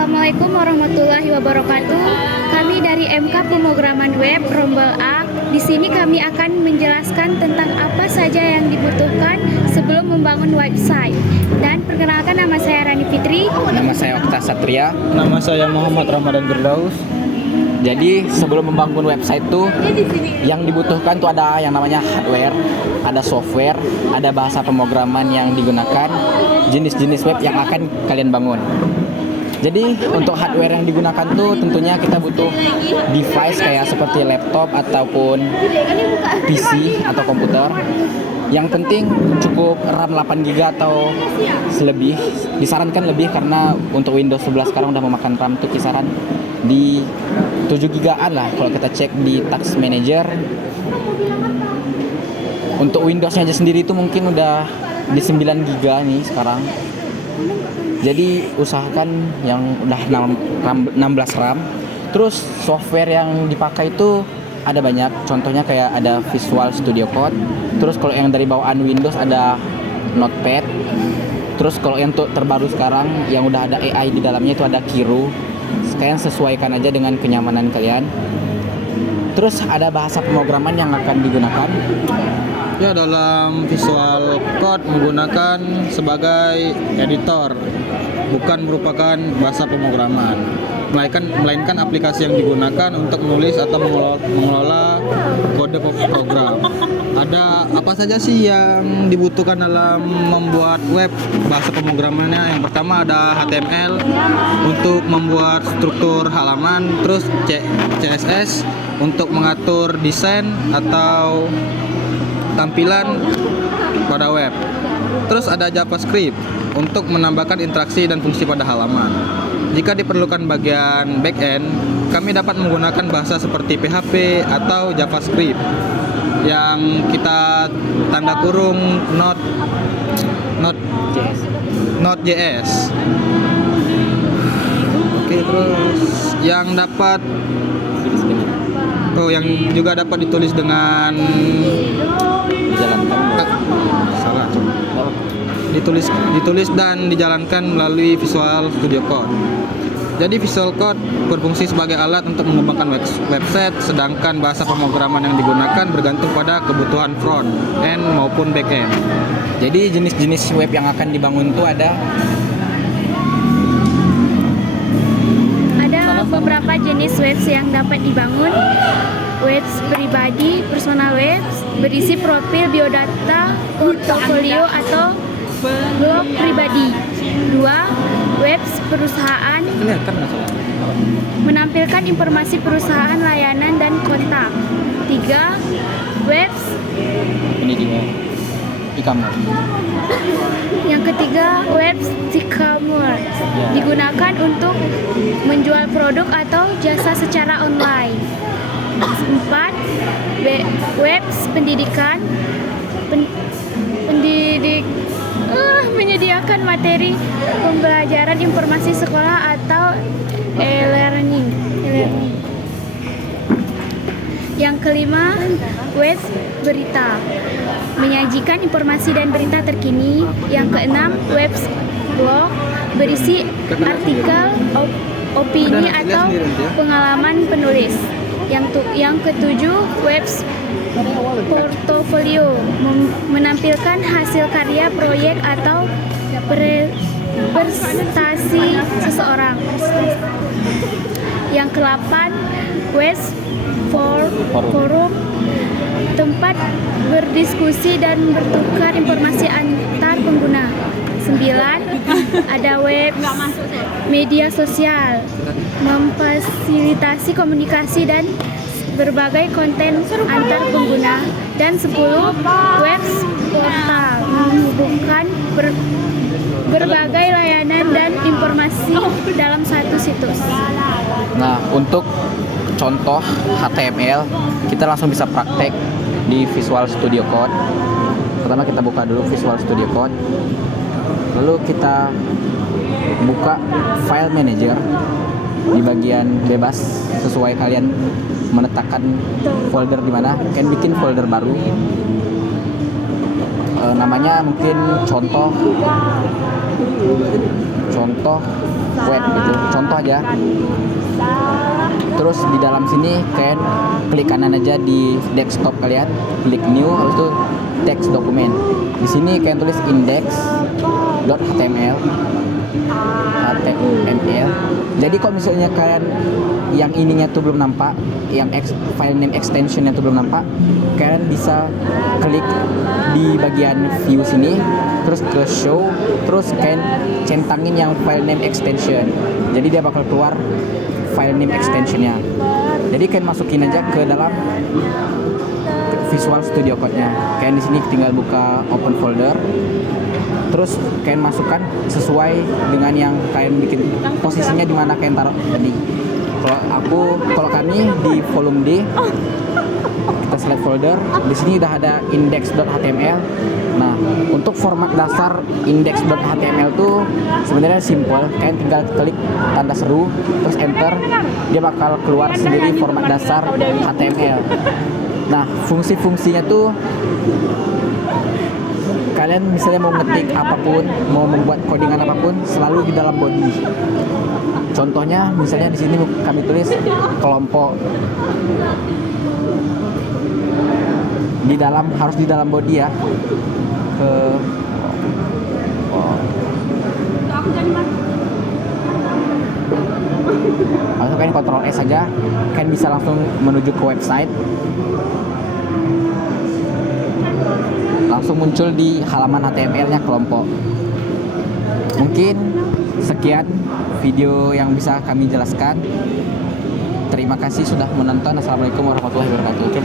Assalamualaikum warahmatullahi wabarakatuh. Kami dari MK Pemrograman Web Rombel A. Di sini kami akan menjelaskan tentang apa saja yang dibutuhkan sebelum membangun website. Dan perkenalkan, nama saya Rani Fitri. Nama saya Okta Satria. Nama saya Muhammad Ramadan Firdaus. Jadi sebelum membangun website tuh yang dibutuhkan tuh ada yang namanya hardware, ada software, ada bahasa pemrograman yang digunakan, jenis-jenis web yang akan kalian bangun. Jadi untuk hardware yang digunakan tuh tentunya kita butuh device kayak seperti laptop ataupun PC atau komputer. Yang penting cukup RAM 8GB atau selebih. Disarankan lebih karena untuk Windows 11 sekarang udah memakan RAM tuh kisaran di 7GB-an lah kalau kita cek di Task Manager. Untuk Windows-nya aja sendiri itu mungkin udah di 9GB nih sekarang. Jadi usahakan yang udah 16 RAM. Terus software yang dipakai itu ada banyak. Contohnya kayak ada Visual Studio Code. Terus kalau yang dari bawaan Windows ada Notepad. Terus kalau yang terbaru sekarang yang udah ada AI di dalamnya itu ada Kiru. Kalian sesuaikan aja dengan kenyamanan kalian. Terus ada bahasa pemrograman yang akan digunakan. Ya, dalam Visual Code menggunakan sebagai editor, bukan merupakan bahasa pemrograman, melainkan aplikasi yang digunakan untuk menulis atau mengelola kode program. Ada apa saja sih yang dibutuhkan dalam membuat web bahasa pemrogramannya? Yang pertama ada HTML untuk membuat struktur halaman, terus CSS untuk mengatur desain atau tampilan pada web. Terus ada JavaScript untuk menambahkan interaksi dan fungsi pada halaman. Jika diperlukan bagian backend, kami dapat menggunakan bahasa seperti PHP atau JavaScript yang kita tanda kurung Node.js. Oke, terus yang juga dapat ditulis dengan ditulis dan dijalankan melalui Visual Studio Code. Jadi Visual Code berfungsi sebagai alat untuk mengembangkan website, sedangkan bahasa pemrograman yang digunakan bergantung pada kebutuhan front end maupun back end. Jadi jenis-jenis web yang akan dibangun tuh ada beberapa jenis webs yang dapat dibangun. Webs pribadi, personal webs, berisi profil, biodata, portofolio atau blog pribadi. 2. Webs perusahaan, menampilkan informasi perusahaan, layanan, dan kontak. 3. Webs e-commerce. Yang ketiga, webs e-commerce, digunakan untuk menjual produk atau jasa secara online. 4. Webs pendidikan, menyediakan materi pembelajaran, informasi sekolah atau e-learning. Yang kelima, webs berita, menyajikan informasi dan berita terkini. Yang keenam, webs blog, berisi artikel, opini atau pengalaman penulis. Yang ketujuh, webs portofolio, menampilkan hasil karya, proyek atau prestasi seseorang. Yang ke-8, webs forum, tempat berdiskusi dan bertukar informasi antar pengguna. 9. Ada web media sosial, memfasilitasi komunikasi dan berbagai konten antar pengguna. Dan 10. Webs portal, menghubungkan berbagai layanan dan informasi dalam satu situs. Nah, untuk contoh HTML, kita langsung bisa praktek di Visual Studio Code. Pertama kita buka dulu Visual Studio Code. Lalu kita buka File Manager. Di bagian bebas, sesuai kalian menetapkan folder di mana. Kalian bikin folder baru. Namanya mungkin contoh web gitu, contoh aja. Terus di dalam sini kalian klik kanan aja di desktop kalian, klik new, habis itu text dokumen. Di sini kalian tulis index.html. Jadi kalau misalnya kalian yang ininya tuh belum nampak, yang file name extensionnya tuh belum nampak, kalian bisa klik di bagian view sini, terus ke show, terus kalian centangin yang file name extension. Jadi dia bakal keluar file name extensionnya. Jadi kalian masukin aja ke dalam Visual Studio Code-nya. Kalian di sini tinggal buka open folder. Terus kalian masukkan sesuai dengan yang kalian bikin, posisinya di mana kalian taruh tadi. Kalau kami di volume D, kita select folder. Di sini udah ada index.html. Nah, untuk format dasar index.html tuh sebenarnya simple. Kalian tinggal klik tanda seru, terus enter, dia bakal keluar sendiri format dasar HTML. Nah, fungsi-fungsinya tuh kalian misalnya mau ngetik apapun, mau membuat codingan apapun, selalu di dalam body. Contohnya misalnya di sini kami tulis kelompok. Harus di dalam body ya. Langsung kalian Ctrl S saja, kalian bisa langsung menuju ke website. Langsung muncul di halaman HTML-nya kelompok. Mungkin sekian video yang bisa kami jelaskan. Terima kasih sudah menonton. Assalamualaikum warahmatullahi wabarakatuh.